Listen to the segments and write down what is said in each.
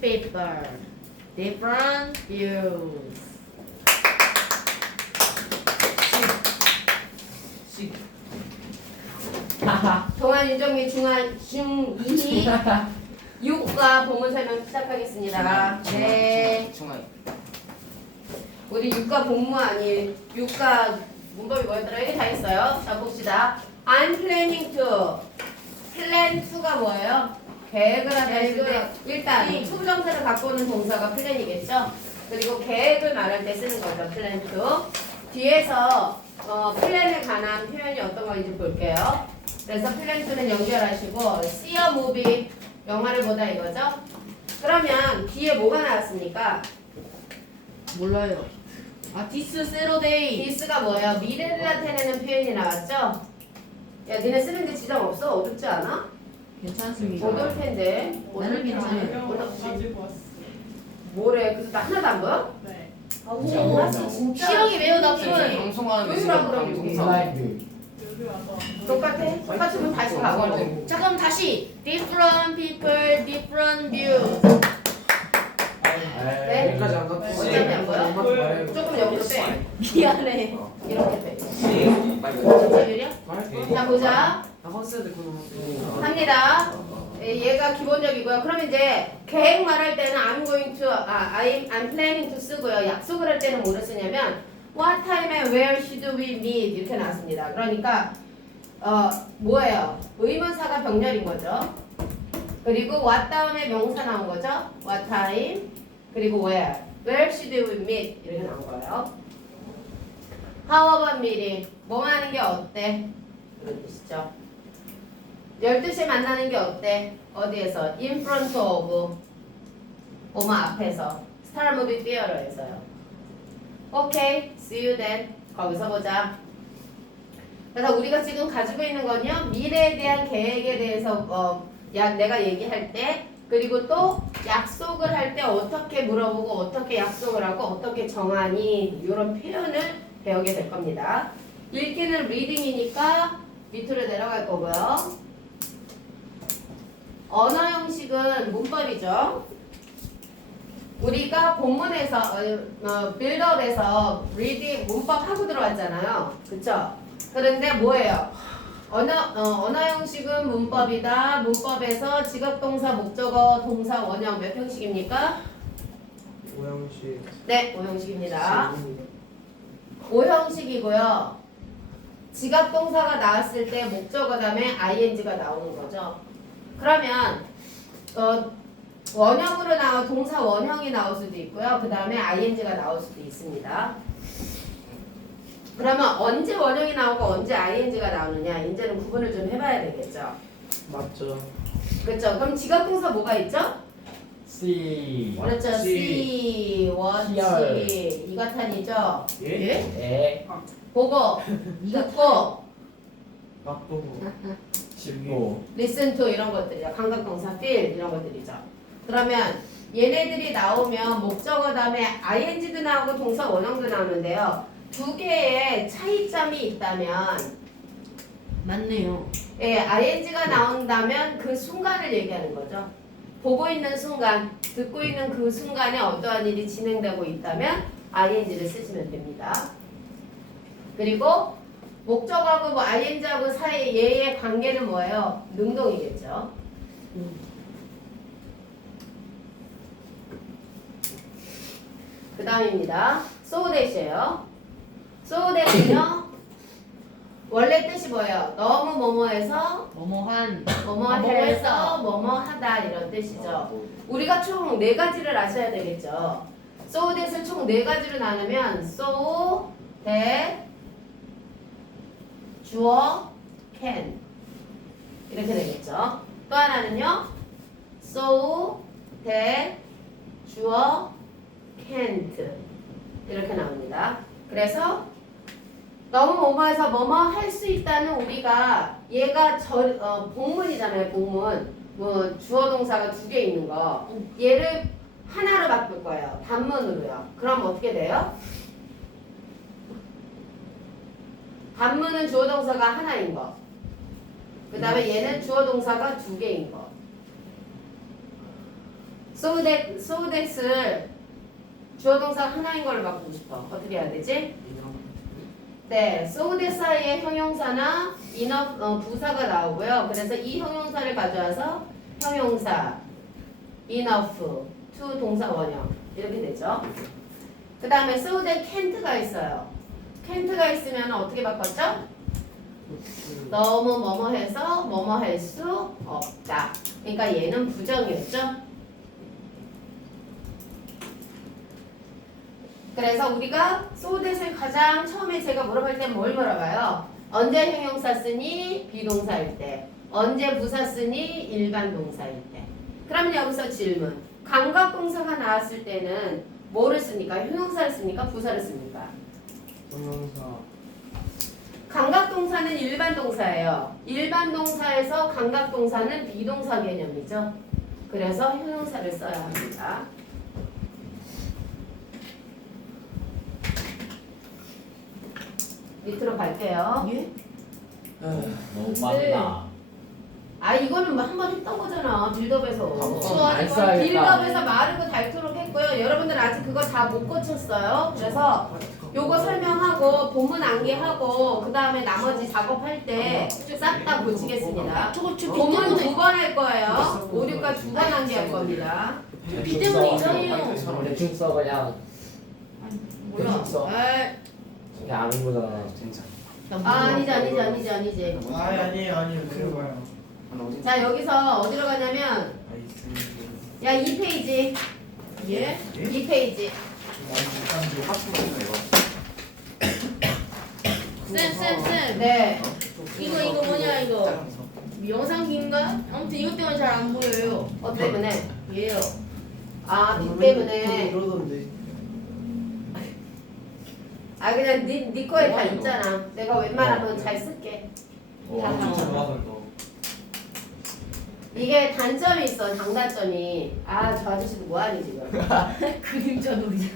people, different views. 시. 하하. 동안 윤정미 중한 중2 6과 본문 설명 시작하겠습니다. 네. 중앙. 우리 6과 본문 아니 6과 문법이 뭐였더라? 이게 다 있어요. 자 봅시다. I'm planning to. plan to가 뭐예요? 계획을 하다 했을 때 일단 네. 투부정사를 갖고 오는 동사가 플랜이겠죠? 그리고 계획을 말할 때 쓰는 거죠. plan to. 뒤에서 어, 플랜에 관한 표현이 어떤 건지 볼게요. 그래서 플랜 to는 연결하시고 see a movie 영화를 보다 이거죠? 그러면 뒤에 뭐가 나왔습니까? 몰라요. 아, this Saturday. 디스가 뭐예요? 미래를 나타내는 표현이 나왔죠? 야, 니네 쓰는 게 지장 없어? 어렵지 않아? 괜찮습니다. 못 올 텐데. 나는 괜찮아요. 뭐래? 그래서 나 하나도 안 보여? 네. 진짜 오, 어려워. 진짜. 실력이 매우 나쁘네. 방송하는 요즘하고 그럼 여기 와서. 똑같아? 똑같으면 다시 가고. 자, 그럼 다시 different people, different views. 네. 여기까지 안 갔고. 안 보여? 조금 옆으로 빼. 미안해. 이렇게 빼. 빨리. 진짜율이야? 말해. 자, 보자. 나 허스드 그놈. 합니다. 예, 얘가 기본적이고요. 그럼 이제 계획 말할 때는 I'm going to, 아, I'm, I'm planning to 쓰고요. 약속을 할 때는 뭐를 쓰냐면 What time and where should we meet 이렇게 나왔습니다. 그러니까 어 뭐예요? 의문사가 병렬인 거죠. 그리고 what 다음에 명사 나온 거죠. What time 그리고 where, where should we meet 이렇게 나온 거예요. How about meeting? 뭐 하는 게 어때? 이런 뜻이죠. 12시에 만나는 게 어때? 어디에서? In front of 오마 앞에서 스타र 무비 티어러에서요. 오케이, see you then. 거기서 보자. 그래서 우리가 지금 가지고 있는 건요 미래에 대한 계획에 대해서 어, 야, 내가 얘기할 때 그리고 또 약속을 할 때 어떻게 물어보고 어떻게 약속을 하고 어떻게 정하니 이런 표현을 배우게 될 겁니다. 읽기는 리딩이니까 밑으로 내려갈 거고요. 언어 형식은 문법이죠. 우리가 본문에서 어, 어, 빌드업에서 리딩 문법 하고 들어왔잖아요. 그쵸? 그런데 뭐예요? 언어, 어, 언어 형식은 문법이다. 문법에서 직업동사, 목적어, 동사, 원형 몇 형식입니까? 오영씨. 네, 5형식입니다. 5형식이고요. 지각동사가 나왔을 때 목적어 다음에 ing가 나오는 거죠. 그러면 어, 원형으로 나온 동사 원형이 나올 수도 있고요. 그 다음에 ing가 나올 수도 있습니다. 그러면 언제 원형이 나오고 언제 ing가 나오느냐 이제는 구분을 좀 해봐야 되겠죠. 맞죠. 그렇죠. 그럼 지각동사 뭐가 있죠? C 그렇죠. see, watch, Hear. 이가탄이죠. 예? 에 보고, 듣고, 맛보고. 짚고 listen to 이런 것들이죠. 감각동사 feel 이런 것들이죠. 그러면 얘네들이 나오면 목적어 다음에 ing도 나오고 동사 원형도 나오는데요. 두 개의 차이점이 있다면 맞네요. 예, ing가 나온다면 그 순간을 얘기하는 거죠. 보고 있는 순간, 듣고 있는 그 순간에 어떠한 일이 진행되고 있다면 ing를 쓰시면 됩니다. 그리고 목적하고 뭐 ing하고 사이 얘의 관계는 뭐예요? 능동이겠죠. 그 다음입니다. so that이에요. so that은요. 원래 뜻이 뭐예요? 너무 뭐뭐해서 뭐뭐한. 뭐뭐 해서 뭐뭐 하다 이런 뜻이죠. 우리가 총 네 가지를 아셔야 되겠죠. so that을 총 네 가지로 나누면 so that 주어 can 이렇게 되겠죠. 또 하나는요. so that 주어 can't 이렇게 나옵니다. 그래서 너무 뭐뭐해서 뭐뭐 할 수 있다는 우리가 얘가 저 어, 복문이잖아요. 복문. 뭐 주어 동사가 두 개 있는 거. 얘를 하나로 바꿀 거예요. 단문으로요. 그럼 어떻게 돼요? 단문은 주어 동사가 하나인 거. 그 다음에 얘는 주어 동사가 두 개인 거. so that을 주어 동사 하나인 걸로 바꾸고 싶어. 어떻게 해야 되지? 네, that 사이에 형용사나 인어 어, 부사가 나오고요. 그래서 이 형용사를 가져와서 형용사 enough to 동사 원형 이렇게 되죠. 그 다음에 that can't가 있어요. Can't가 있으면 어떻게 바꿨죠? 너무 뭐뭐 해서 뭐뭐 할 수 없다. 그러니까 얘는 부정이었죠. 그래서 우리가 소댓을 가장 처음에 제가 물어볼 때 뭘 물어봐요? 언제 형용사 쓰니 비동사일 때, 언제 부사 쓰니 일반 동사일 때. 그러면 여기서 질문. 감각동사가 나왔을 때는 뭐를 씁니까? 형용사를 씁니까? 부사를 씁니까? 동영사 감각 동사는 일반 동사예요. 일반 동사에서 감각 동사는 비동사 개념이죠. 그래서 형용사를 써야 합니다. 밑으로 갈게요. 예? 너무 네. 빠르다. 아 이거는 뭐 한 번 했던 거잖아 빌드업에서 어, 안 써야겠다. 빌드업에서 마르고 닳도록 했고요 여러분들 아직 그거 다 못 고쳤어요 그래서 요거 설명하고 본문 암기하고 그 다음에 나머지 작업할 때 싹 다 고치겠습니다. 저거 저 본문 비두번 할 거예요. 5, 6과 두 번 암기할 겁니다. 비 때문에 이상해요. 대충 써 그냥. 뭐야 대충 써. 아, 그냥 아는 거잖아. 아 아니지 아니지 아니지 아니지. 아니 아니에요 아니에요. 내려봐요. 자 여기서 어디로 가냐면 야 2페이지. 예? 2페이지 쌤쌤쌤 네 이거 이거 뭐냐 이거 영상기인가? 아무튼 이것 때문에 잘 안 보여요. 어 때문에 예요. 아, 비 때문에. 이러던데 아, 그냥 네, 네 거에 다 있잖아. 내가 웬만하면 잘 쓸게. 와, 다 진짜. 좋아서. 이게 단점이 있어, 장단점이. 아, 저 아저씨도 뭐하니, 지금. 그림자 놀이.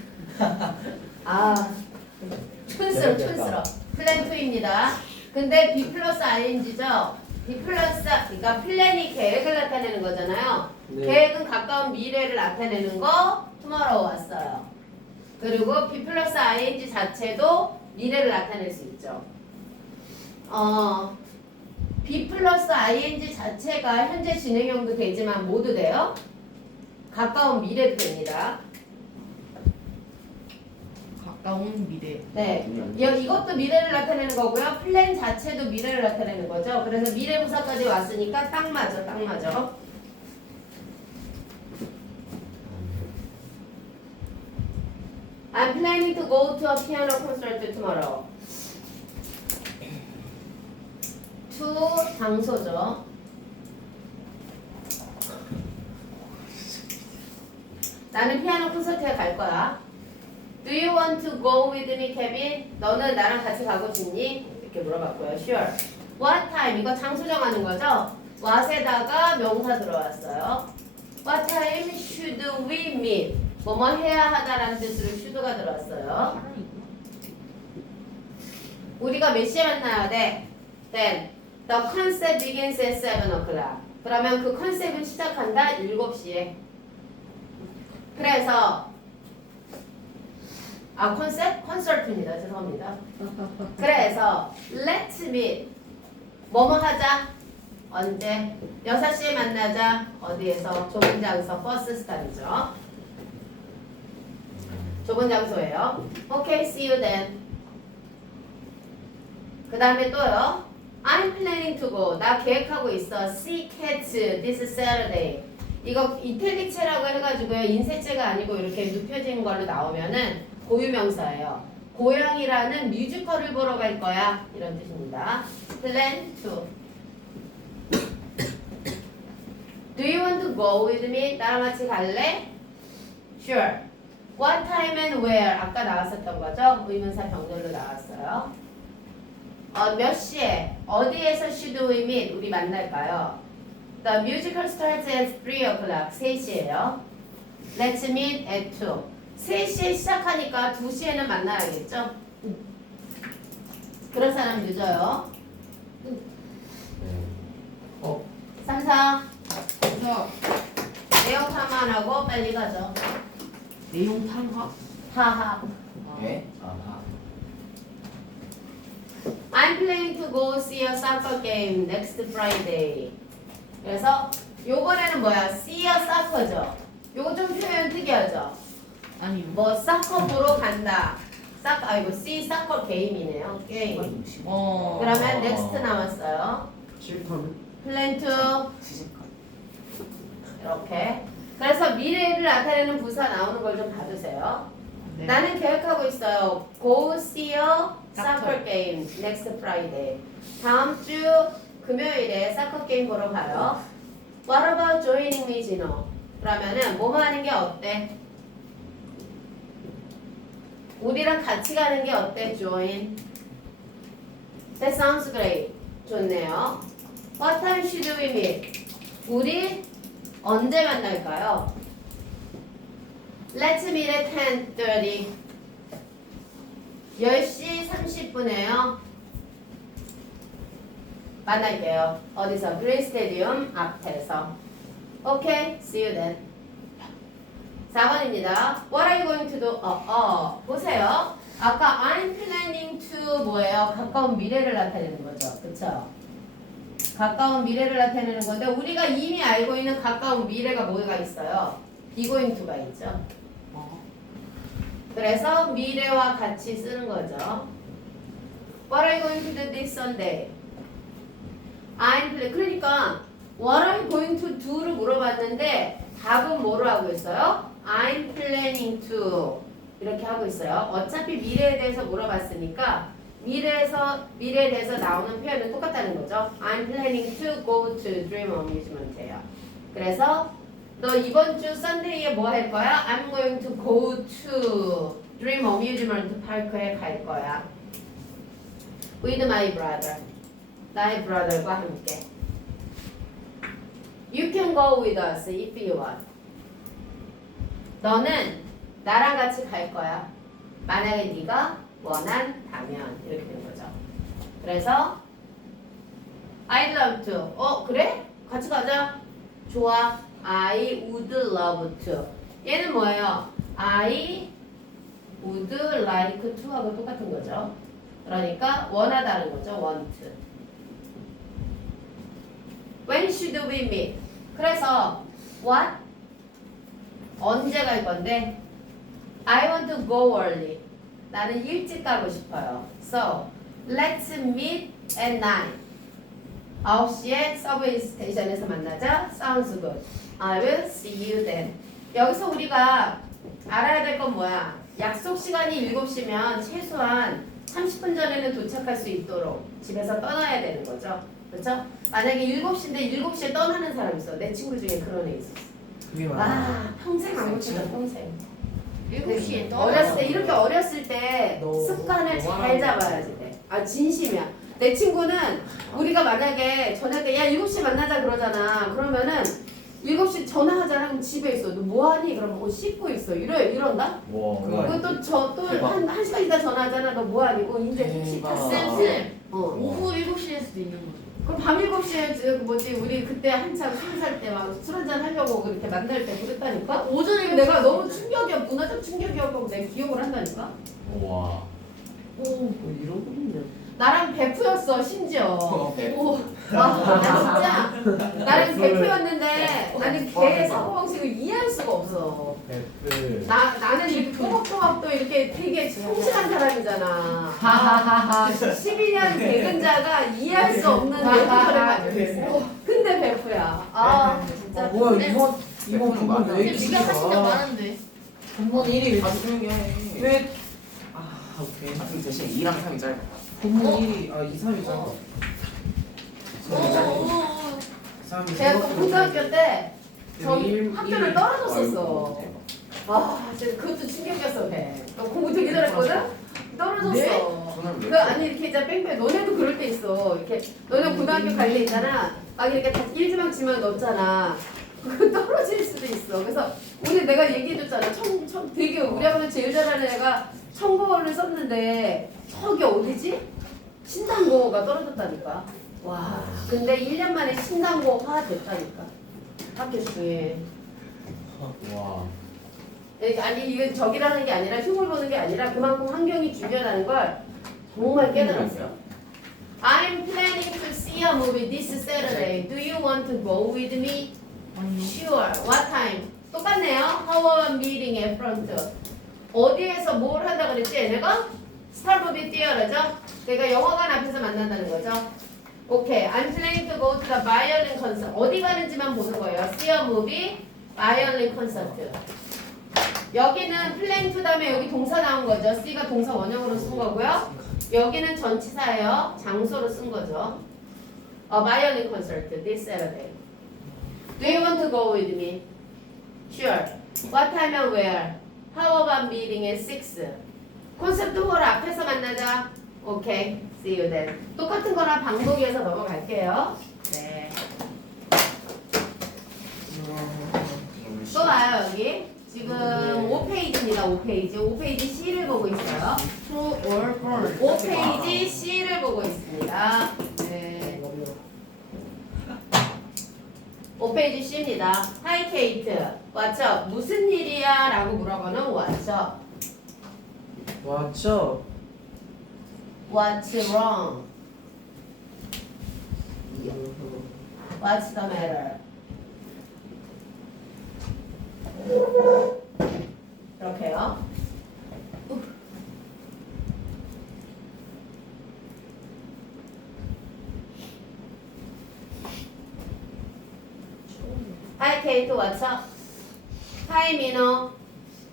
아, 촌스러, 촌스러. 플랜 2입니다. 근데 B 플러스 ING죠? B 플러스, 그러니까 플랜이 계획을 나타내는 거잖아요. 네 계획은 가까운 미래를 나타내는 거 투마로우 왔어요. 그리고 B 플러스 ing 자체도 미래를 나타낼 수 있죠. 어, B 플러스 ing 자체가 현재 진행형도 되지만 모두 돼요. 가까운 미래도 됩니다. 가까운 미래. 네. 여- 이것도 미래를 나타내는 거고요. 플랜 자체도 미래를 나타내는 거죠. 그래서 미래 부사까지 왔으니까 딱 맞아, 딱 맞아. I'm planning to go to a piano concert tomorrow. to 장소죠. 나는 피아노 콘서트에 갈 거야. Do you want to go with me, Kevin? 너는 나랑 같이 가고 싶니? 이렇게 물어봤고요. Sure. What time? 이거 장소 정하는 거죠? what에다가 명사 들어왔어요. What time should we meet? 뭐뭐 해야 하다라는 뜻으로 should가 들어왔어요. 우리가 몇 시에 만나야 돼? Then the concept begins at 7 o'clock. 그러면 그 컨셉은 시작한다 7시에. 그래서 아 컨셉? 콘서트입니다. 죄송합니다. 그래서 let's meet 뭐뭐 하자 언제 6시에 만나자 어디에서 좁은 장소 버스 스탑이죠. 좁은 장소예요. Okay, see you then. 그 다음에 또요. I'm planning to go. 나 계획하고 있어. See cats this Saturday. 이거 이탈릭체라고 해가지고요. 인쇄체가 아니고 이렇게 눕혀진 걸로 나오면은 고유명사예요. 고양이라는 뮤지컬을 보러 갈 거야. 이런 뜻입니다. Plan to. Do you want to go with me? 나랑 같이 갈래? Sure. What time and where? 아까 나왔었던 거죠? 의문사 병렬로 나왔어요. 어, 몇 시에? 어디에서 should we meet? 우리 만날까요? The musical starts at 3 o'clock. 3시에요. Let's meet at 2. 3시에 시작하니까 2시에는 만나야겠죠? 그런 사람 늦어요. 네. 3, 4. 저 내용 탐안하고 빨리 가죠. 내용 탐학? 하하. 예? 아하. I'm planning to go see a soccer game next Friday. 그래서 요번에는 뭐야? see a soccer죠. 요거 좀 표현 특이하죠. 아니 뭐 사커 보러 간다. 사커 아이고 see soccer game이네요. 게임. 어 그러면 어. next 나왔어요. 실컷 plan to 이렇게. 그래서 미래를 나타내는 부사 나오는 걸 좀 봐주세요. 네. 나는 계획하고 있어요. Go see a soccer Soccer. game next Friday. 다음 주 금요일에 사커 게임 보러 가요. What about joining me, 진호? 그러면은 뭐뭐 하는 게 어때? 우리랑 같이 가는 게 어때, join? That sounds great. 좋네요. What time should we meet? 우리 언제 만날까요? Let's meet at 10:30. 10시 30분에요. 만날게요. 어디서? 그린 스테디움 앞에서. 오케이, see you then. 4번입니다. What are you going to do? 어, 어, 보세요. 아까 I'm planning to 뭐예요? 가까운 미래를 나타내는 거죠. 그쵸? 가까운 미래를 나타내는 건데 우리가 이미 알고 있는 가까운 미래가 뭐가 있어요? be going to가 있죠. 어. 그래서 미래와 같이 쓰는 거죠. What are you going to do this Sunday? I'm pl- 그러니까 What are you going to do를 물어봤는데 답은 뭐로 하고 있어요? I'm planning to 이렇게 하고 있어요. 어차피 미래에 대해서 물어봤으니까 미래에서 미래에 대해서 나오는 표현은 똑같다는 거죠. I'm planning to go to Dream Amusement예요. 그래서 너 이번 주 썬데이에 뭐 할 거야? I'm going to go to Dream Amusement Park에 갈 거야. With my brother. 나의 brother과 함께. You can go with us if you want. 너는 나랑 같이 갈 거야. 만약에 네가 원한다면 이렇게 되는 거죠. 그래서 I'd love to. 어 그래? 같이 가자. 좋아. I would love to. 얘는 뭐예요? I would like to 하고 똑같은 거죠. 그러니까 원하다는 거죠. want. When should we meet? 그래서 what? 언제 갈 건데? I want to go early. 나는 일찍 가고 싶어요. So, let's meet at 9. 9시에 서브웨이 스테이션에서 만나자. Sounds good. I will see you then. 여기서 우리가 알아야 될 건 뭐야? 약속 시간이 7시면 최소한 30분 전에는 도착할 수 있도록 집에서 떠나야 되는 거죠. 그렇죠? 만약에 7시인데 7시에 떠나는 사람 있어. 내 친구 중에 그런 애 있었어. 그게 맞아. 아, 평생 안 고치다, 평생. 7시에 떠 어렸을 때 이렇게 어렸을 때 너- 습관을 너잘 하라고 잡아야지 돼. 아 진심이야. 내 친구는 우리가 만약에 저녁에 야 7시 만나자 그러잖아. 그러면은 7시 전화하잖아. 그럼 집에 있어. 너 뭐하니? 그러면 옷 씻고 있어. 이래 이런다. 와. 그거 그리고 또 저또한 한 시간 있다 전화하잖아. 너 뭐하니? 고 이제 택시 대박. 탔어. 쌤쌤 어. 오후 7시일 수도 있는 거죠 그럼 밤 7시에 그 뭐지 우리 그때 한참 스무 살때 막 술 한잔 하려고 그렇게 만날 때 그랬다니까. 오전에 내가 너무 충격이야 문화적 충격이었고 내가 기억을 한다니까. 와. 오 뭐 이런 거 있냐? 나랑 베프였어 심지어. 어. 오, 와, 나 진짜 나랑 베프였는데 나는 걔의 사고 방식을 이해할 수가 없어. 베프. 나 나는 이렇게 또박또박 또 이렇게 되게 성실한 사람이잖아. 하하하하 12년 대근자가 이해할 수 없는 베프를 가지고 있어. 근데 베프야. 아 진짜. 아 뭐야 네. 이번 이번 네, 분만 맞아. 왜쌤 이렇게 네가 적 길어? 많은데 본문 1위 아 조용히 해. 왜? 아 오케이. 같은 대신 2랑 3이 짧아. 본문 어? 1위 아 2, 3이 짧아. 어. 3이 짧아. 오오오 3이 제가 또 고등학교 때전 일- 학교를 일- 떨어졌었어. 아 진짜 그것도 충격이었어 배. 너 공부 되게 잘했거든? 떨어졌어. 네? 그 아니 이렇게 이제 뺑뺑 너네도 그럴 때 있어. 이렇게 너네 고등학교 갈 때 있잖아. 막 이렇게 다 일지망치면 넣잖아. 그거 떨어질 수도 있어. 그래서 우리 내가 얘기해줬잖아. 청, 청 되게 우리 학교 제일 잘하는 애가 청고를 썼는데 저기 어디지? 신당고가 떨어졌다니까. 와. 근데 1년 만에 신당고가 됐다니까. 학교 중에. 와. 예, 아니 이건 적이라는 게 아니라 흉을 보는 게 아니라 그만큼 환경이 중요하다는 걸 정말 깨달았어. I'm planning to see a movie this Saturday. Do you want to go with me? Sure. What time? 똑같네요. How about meeting at front? 어디에서 뭘 한다 그랬지? 얘네가 스타무비 뛰어라죠? 그러니까 영화관 앞에서 만난다는 거죠. 오케이. I'm planning to go to the violin concert. 어디 가는지만 보는 거예요. See a movie, violin concert. 여기는 플랭 투 다음에 여기 동사 나온 거죠. C가 동사 원형으로 쓴 거고요. 여기는 전치사예요. 장소로 쓴 거죠. A violin concert this Saturday. Do you want to go with me? Sure. What time and where? How about meeting at 6? 콘셉트 홀 앞에서 만나자. 오케이. See you then. 똑같은 거랑 방법이어서 넘어갈게요. 네. 또 와요 여기. 지금 5페이지입니다. 5페이지. 5페이지 C를 보고 있어요. True or false? 5페이지 C를 보고 있습니다. 페이지 C입니다. Hi Kate. What's up? 무슨 일이야? 라고 물어보는 What's up? 왔죠? What's wrong? What's the matter? 이렇게요. Hi Kate, what's up? Hi Mino,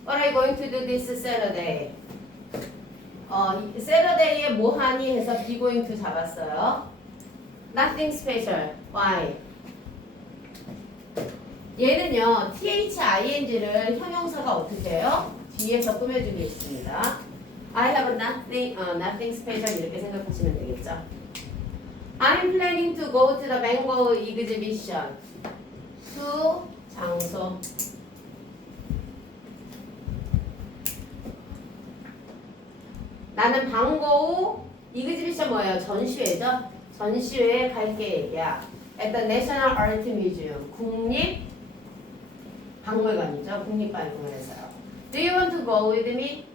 what are you going to do this Saturday? 어, Saturday에 뭐 하니 해서 be going to 잡았어요. Nothing special. Why? 얘는요, thing를 형용사가 어떻게 해요? 뒤에서 꾸며주겠습니다. I have nothing, 어, nothing special 이렇게 생각하시면 되겠죠. I'm planning to go to the mango exhibition. To 장소. 나는 방고 이그지비션 뭐예요? 전시회죠? 전시회에 갈 계획이야. At the National Art Museum. 국립 박물관이죠. 국립박물관에서요. Do you want to go with me?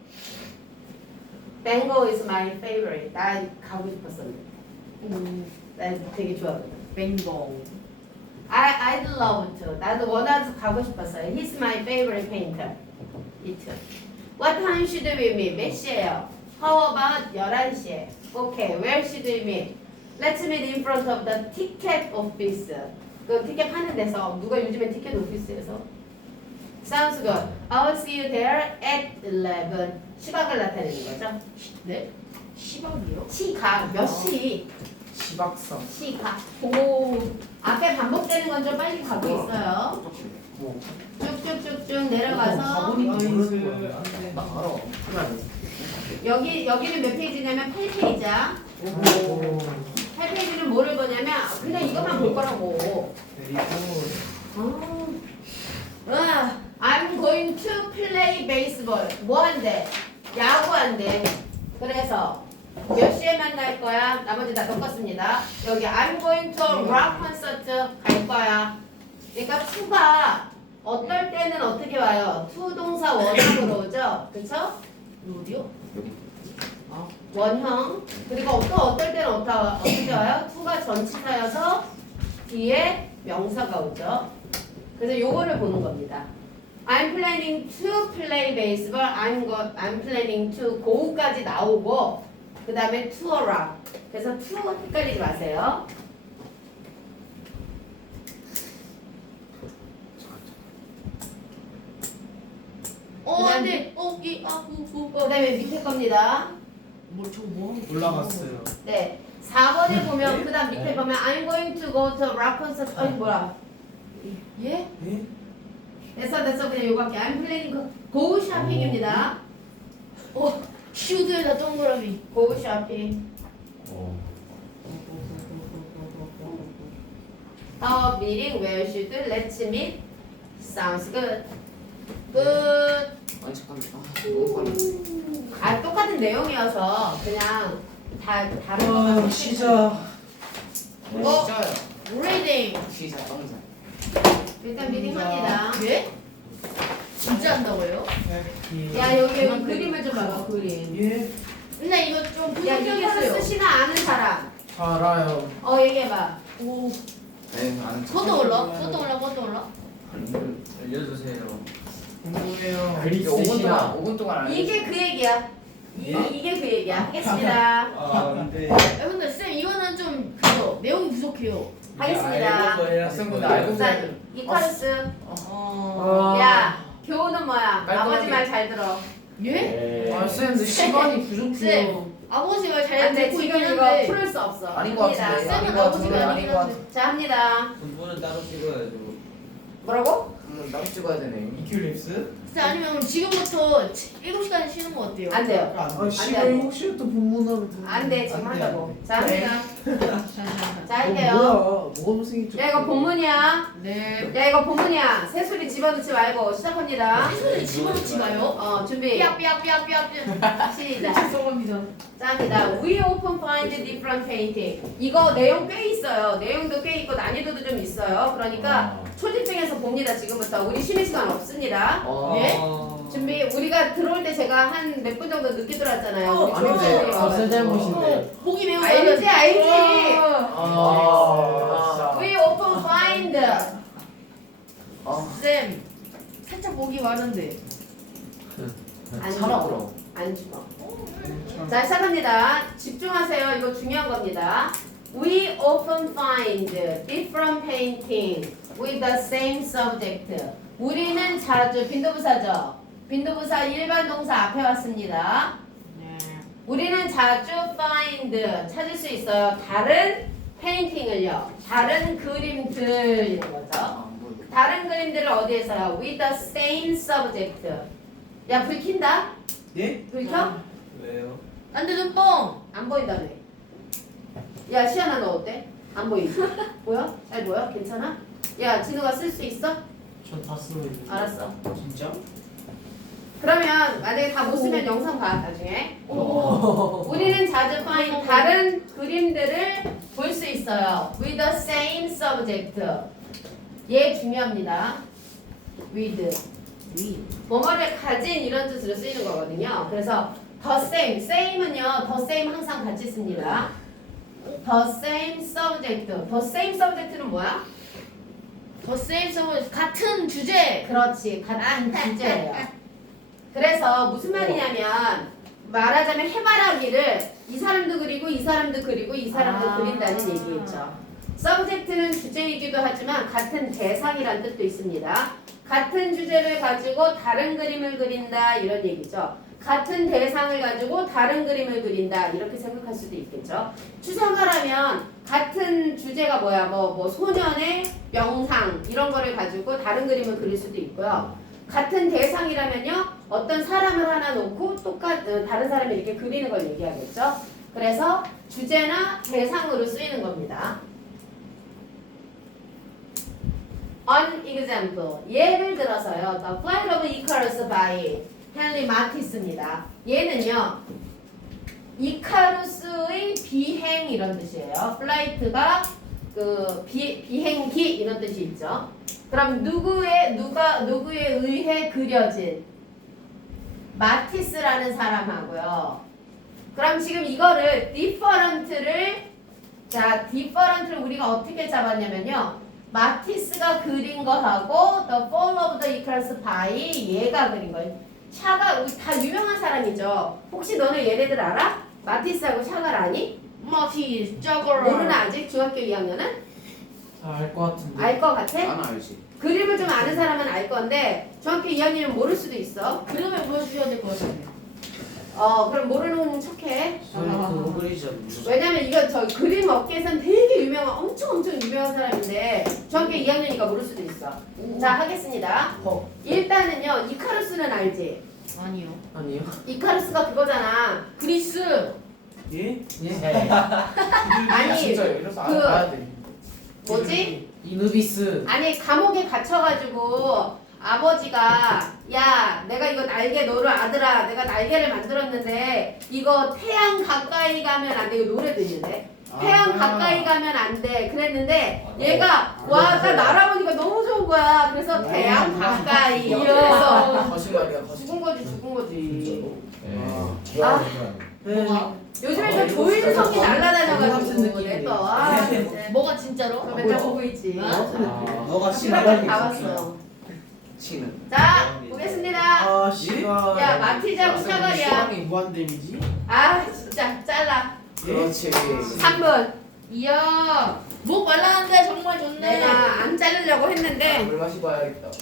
Bengal is my favorite. 나 가고 싶었었는데. 음, 나 되게 좋아하거든. Bingo. I, I'd love to. 나도 원하서 가고 싶었어요. He's my favorite painter. It. What time should we meet? 몇 시에요? How about 11시에? Okay, where should we meet? Let's meet in front of the ticket office. 그 티켓 파는 데서 누가 요즘에 티켓 오피스에서? Sounds good. I'll see you there at 11. 시각을 나타내는 거죠. 네? 시박이요? 시각 몇 시? 시박사. 시각. 오. 앞에 반복되는 건 좀 빨리 가고 있어요. 뭐. 쭉쭉쭉쭉 내려가서 가보니까 모르는 그, 거야. 안 돼. 나 알아. 그래 안 돼. 여기 여기는 몇 페이지냐면 8페이지야. 오. 8페이지는 뭐를 보냐면 그냥 이것만 볼 거라고. 아. 아, I'm going to play baseball. 뭐 한대? 야구 한대. 그래서 몇 시에 만날 거야? 나머지 다 똑같습니다. 여기 I'm going to rock concert 갈 거야. 그러니까 to가 어떨 때는 어떻게 와요? to 동사 원형으로 오죠? 그쵸? 어디요? 원형. 그리고 또 어떨 때는 어떠, 어떻게 와요? to가 전치사여서 뒤에 명사가 오죠. 그래서 요거를 보는 겁니다. I'm planning to play baseball. I'm, go, I'm planning to go까지 나오고 그 다음에 to a rock. 그래서 to 헷갈리지 마세요. 어, 안 돼. 어, 이, 아, 구, 구. 그 다음에 밑에 겁니다. 뭐, 저거 뭐 하는 거야? 올라갔어요. 네. 4번에 보면 그 다음 밑에 보면 I'm going to go to a rock concert. 어이 뭐야? 예? 예? 됐어 됐어 그냥 요거밖에 I'm planning go shopping입니다. 어, 슈드에다 동그라미. shopping. 어. A meeting where should let's meet. Sounds good. 끝. 아니 잠깐만 아 너무 아 똑같은 내용이어서 그냥 다 다른 아, 것만 시작. 어? 진짜요 Reading. 시작 정상 일단 미팅 합니다. 예? 진짜 한다고요? 야 여기 여기 그림을 좀 봐봐 그림. 예. 근데 이거 좀야 부족했어요. 쓰시나 아는 사람. 알아요. 어 얘기해봐. 오, 네, 아는 그것도 몰라? 그것도 몰라? 그것도 몰라? 알려주세요. 궁금해요. 이게 5분 동안 쓰시나 5분 동안 알려. 이게 그 얘기야. 이, 예? 이게 그 얘기야. 하겠습니다. 아 근데 야, 근데 쌤 이거는 좀 그거 내용이 부족해요. 하겠습니다. 학생분들 알고 자. 이카루스. 어. 아. 야 교훈은 뭐야? 깔끔하게. 아버지 말 잘 들어. 예? 아, 쌤, 근데 시간이 부족해요. 쌤, 아버지 말 잘 안돼 듣고 지금 있긴 이거 한데. 풀을 수 없어. 아닌 것. 같은데. 쌤은 아닌 것 아버지가 같은데. 아니긴 아닌 것. 같은데. 자 합니다. 분부는 따로 찍어야죠 뭐라고? 음, 남 찍어야 되네. 이큐립스? 쌤 아니면 지금부터 7시간 쉬는 거 어때요? 안 돼요. 아, 시간 돼. 혹시 또 본문하면 되는 안 돼 지금 한다고. 안자 합니다. 자 할게요. 어, 뭐야? 뭐가 무슨 야 이거 본문이야. 네. 야 이거 본문이야. 새소리 집어넣지 말고 시작합니다. 소리 집어넣지 마요. 어 준비. 삐약삐약삐약삐약. 시작. 죄송합니다. 짱이다. We often find different painting. 이거 내용 꽤 있어요. 내용도 꽤 있고 난이도도 좀 있어요. 그러니까 아. 초집중해서 봅니다. 지금부터 우리 쉬는 시간 없습니다. 어. 예? 준비. 우리가 들어올 때 제가 한 몇 분 정도 늦게 들어왔잖아요. 우리 아닌데. 초집중이 아, 잘못인데. 어, 보기 매우 알지 알지. 아, We often find. 어. 쌤, 살짝 보기 많은데. 안 참아 죽어. 안 죽어. 자 시작합니다. 집중하세요. 이거 중요한 겁니다. We often find different painting with the same subject. 우리는 자주 빈도부사죠. 빈도부사 일반 동사 앞에 왔습니다. 네. 우리는 자주 find 찾을 수 있어요. 다른 페인팅을요. 다른 그림들 이런 거죠. 아, 뭐. 다른 그림들을 어디에서요? With the same subject. 야 불 킨다? 예? 불 켜? 왜요? 안돼 눈 뻥. 안 보인다며. 야 시연아 너 어때? 안 보이지? 보여? 잘 보여? 괜찮아? 야 진우가 쓸 수 있어? 저다 쓰고 있는데. 알았어. 진짜? 그러면 만약에 다 못 쓰면 영상 봐 나중에. 오. 우리는 자주 find 다른 그림들을 볼 수 있어요. With the same subject. 얘 중요합니다. With. 뭐뭐를 가진 이런 뜻으로 쓰이는 거거든요. 그래서 the same, same은요, the same 항상 같이 씁니다. the same subject. the same subject는 뭐야? 더 세임 서브 같은 주제. 그렇지, 같은 주제예요. 그래서 무슨 말이냐면 말하자면 해바라기를 이 사람도 그리고 이 사람도 그리고 이 사람도 아. 그린다는 얘기겠죠. subject는 주제이기도 하지만 같은 대상이란 뜻도 있습니다. 같은 주제를 가지고 다른 그림을 그린다 이런 얘기죠. 같은 대상을 가지고 다른 그림을 그린다 이렇게 생각할 수도 있겠죠. 추상화라면 같은 주제가 뭐야 뭐뭐 소년의 명상 이런 거를 가지고 다른 그림을 그릴 수도 있고요. 같은 대상이라면요 어떤 사람을 하나 놓고 똑같 어, 다른 사람이 이렇게 그리는 걸 얘기하겠죠. 그래서 주제나 대상으로 쓰이는 겁니다. An example 예를 들어서요 The Flight of Icarus by 헨리 마티스입니다. 얘는요 이카루스의 비행 이런 뜻이에요. 플라이트가 그 비, 비행기 이런 뜻이 있죠. 그럼 누구의 누가 누구에 의해 그려진 마티스라는 사람하고요. 그럼 지금 이거를 different를 자 different를 우리가 어떻게 잡았냐면요. 마티스가 그린 the fall of the Icarus by 얘가 그린 거예요. 샤가 우리 다 유명한 사람이죠. 혹시 너네 얘네들 알아? 마티스하고 샤가를 아니? 마티 짜거라. 모르나 아직 중학교 2학년은? 알것 같은데. 알 것 같아? 나는 알지. 그림을 좀 아는 사람은 알 건데 중학교 2학년은 모를 수도 있어. 그림을 보여주셔야 될 것 같아요. 어 그럼 모르는 척해. 그리죠. 왜냐면 이거 저 그림 업계에선 되게 유명한 엄청 엄청 유명한 사람인데 중학교 2학년이니까 모를 수도 있어. 자 하겠습니다. 어. 일단은요 이카루스는 알지? 아니요. 아니요. 이카루스가 그거잖아. 그리스. 예? 예. 아니 진짜 이래서 그- 알아야 돼. 뭐지? 이누비스. 아니 감옥에 갇혀가지고 아버지가 야 내가 이거 날개 너를 아들아 내가 날개를 만들었는데 이거 태양 가까이 가면 안 돼. 이거 노래도 있는데 태양 아. 가까이 가면 안 돼. 그랬는데 아, 얘가 와가 날아보니까 너무 좋은 거야. 그래서 태양 가까이. 이야. 그래서 거짓말이야 거짓말 죽은 거지, 죽은 거지. 네. 아. 뭐가? 요즘에 아, 저 조인성이 날라다녀가지고 느낌이네. 또 아, 진짜. 뭐가 진짜로? 저 맨날 보고 있지. 아? 너가 시간까지 다 봤어. 치는 자, 보겠습니다. 아 시간 야, 마티자 시작하랴. 시간이 무한 데미지? 아, 진짜 잘라. 그렇지 3분. 이야 목 말랐는데 정말 좋네 내가 안 자르려고 했는데 물 마시고 와야겠다